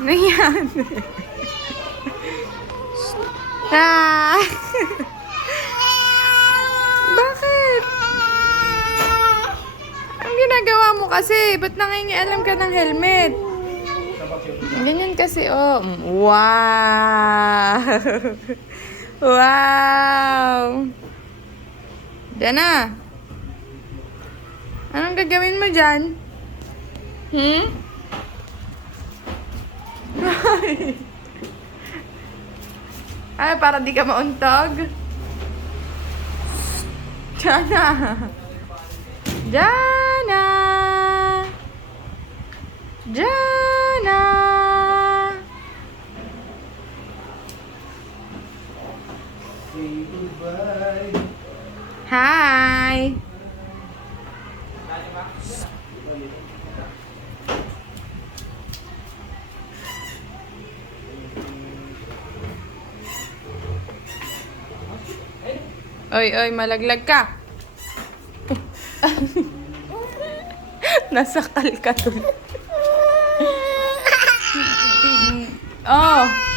Ano yan? Ah! Bakit? Ang ginagawa mo kasi? Ba't nangingialam ka ng helmet? Ganyan kasi, oh. Wow! Wow! Diyan na. Anong gagawin mo dyan? Ay, para di ka mauntog. Jana. Jana. Jana. Say goodbye. Hi. Oy, oy, malaglag ka. Nasakal ka dun. Oh.